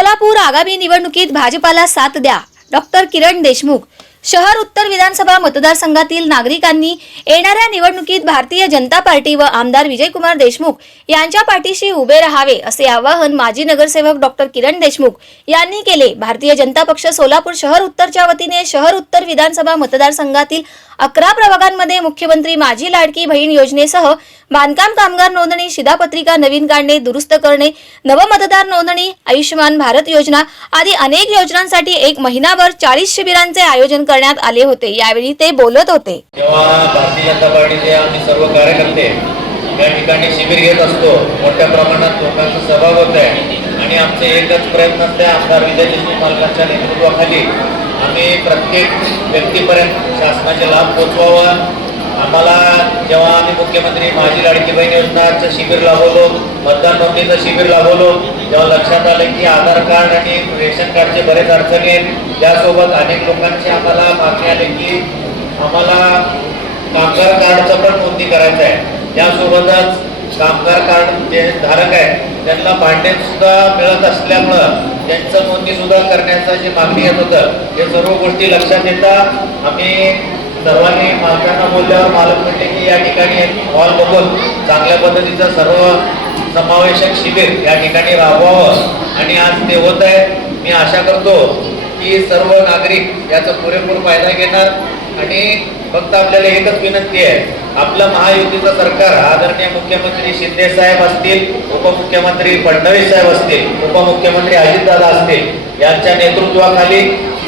सोलापूर आगामी निवडणुकीत भाजपाला साथ द्या. डॉक्टर किरण देशमुख. शहर उत्तर विधानसभा मतदारसंघातील नागरिकांनी येणाऱ्या निवडणुकीत भारतीय जनता पार्टी व आमदार विजयकुमार देशमुख यांच्या पाठीशी उभे राहावे असे आवाहन माजी नगरसेवक डॉक्टर किरण देशमुख यांनी केले. भारतीय जनता पक्ष सोलापूर शहर उत्तरच्या वतीने शहर उत्तर विधानसभा मतदारसंघातील अकरा प्रभागांमध्ये मुख्यमंत्री माझी लाडकी बहीण योजनेसह बांधकाम कामगार नोंदणी शिधापत्रिका नवीन काढणे दुरुस्त करणे नवमतदार नोंदणी आयुष्यमान भारत योजना आदी अनेक योजनांसाठी एक महिनाभर चाळीस शिबिरांचे आयोजन करण्यात आले होते. यावेळी ते बोलत होते. जेव्हा भारतीय जनता पार्टीचे आम्ही सर्व कार्यकर्ते या ठिकाणी शिबिर घेत असतो मोठ्या प्रमाणात लोकांचा सहभाग होत आहे आणि आमचे एकच प्रयत्न असते आमदार विजय देशमुख मालकांच्या नेतृत्वाखाली आम्ही प्रत्येक व्यक्तीपर्यंत शासनाचे लाभ पोचवावा. आम्हाला जेव्हा आम्ही मुख्यमंत्री माझी लाडकी बहीण योजनाचं शिबिर लाभवलो मतदान नोंदणीचं शिबिर लाभवलो तेव्हा लक्षात आलं की आधार कार्ड आणि रेशन कार्डचे बरेच अडचणी आहेत. त्यासोबत अनेक लोकांची आम्हाला मागणी आली की आम्हाला कामगार कार्डचं पण नोंदणी करायचं आहे. त्यासोबतच कामगार कार्ड जे धारक आहेत त्यांना भांडे सुद्धा मिळत असल्यामुळं त्यांचं नोंदणी सुद्धा करण्याचं जे मागणी येत होतं हे सर्व गोष्टी लक्षात येता आम्ही सर्वांनी मालकांना बोलल्यावर मालक म्हटले की या ठिकाणी हॉल बघून चांगल्या पद्धतीचं सर्व समावेशक शिबिर या ठिकाणी राबवावं. आणि आज ते होत आहे. मी आशा करतो की सर्व नागरिक याचा पुरेपूर फायदा घेणार. आणि फक्त आपल्याला एकच विनंती आहे आपलं महायुतीचं सरकार आदरणीय मुख्यमंत्री शिंदे साहेब असतील उपमुख्यमंत्री फडणवीस साहेब असतील उपमुख्यमंत्री अजितदादा असतील यांच्या नेतृत्वाखाली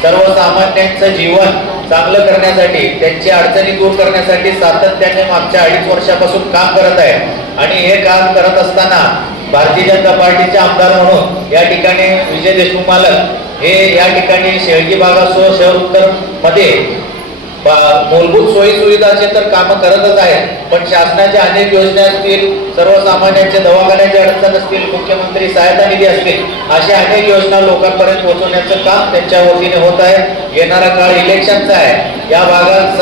सर्वसामान्यांचं जीवन चांगलं करण्यासाठी त्यांची अडचणी दूर करण्यासाठी सातत्याने मागच्या अडीच वर्षापासून काम करत आहे. आणि हे काम करत असताना भारतीय जनता पार्टीचे आमदार म्हणून या ठिकाणी विजय देशमुख मालक हे या ठिकाणी शेळगी भागासह शहर उत्तरमध्ये मूलभूत सोयीसुविधाचे तर कामं करतच आहेत. पण शासनाच्या अनेक योजना असतील सर्वसामान्यांच्या दवाखान्याचे अडचण असतील मुख्यमंत्री सहायता निधी असतील अशा अनेक योजना लोकांपर्यंत पोहोचवण्याचं काम त्यांच्या वतीने होत आहे. येणारा काळ इलेक्शनचा आहे. या भागात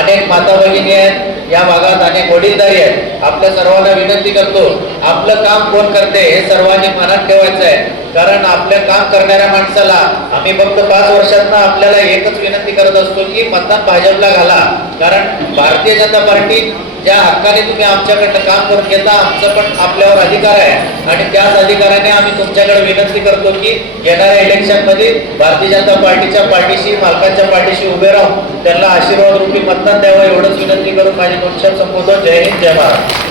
अनेक माता भगिनी आहेत. या भागात अनेक वडीलधारी आहेत. आपल्या सर्वांना विनंती करतो आपलं काम कोण करते हे सर्वांनी मनात ठेवायचं आहे. कारण आपलं काम करणाऱ्या माणसाला आम्ही फक्त पाच वर्षांना आपल्याला एकच विनंती करत असतो. की मतदान भाजपला घाला. कारण भारतीय जनता पार्टी ज्या हक्काने तुम्ही आमच्याकडनं काम करून घेता आमचं पण आपल्यावर अधिकार आहे. आणि त्याच अधिकाराने आम्ही तुमच्याकडे विनंती करतो की येणाऱ्या इलेक्शनमध्ये भारतीय जनता पार्टीच्या पार्टीशी मालकांच्या पार्टीशी उभे राहून त्यांना आशीर्वाद रूपी मतदान द्यावं एवढंच विनंती करून माझी दोन संबोधन जय हिंद जय महाराष्ट्र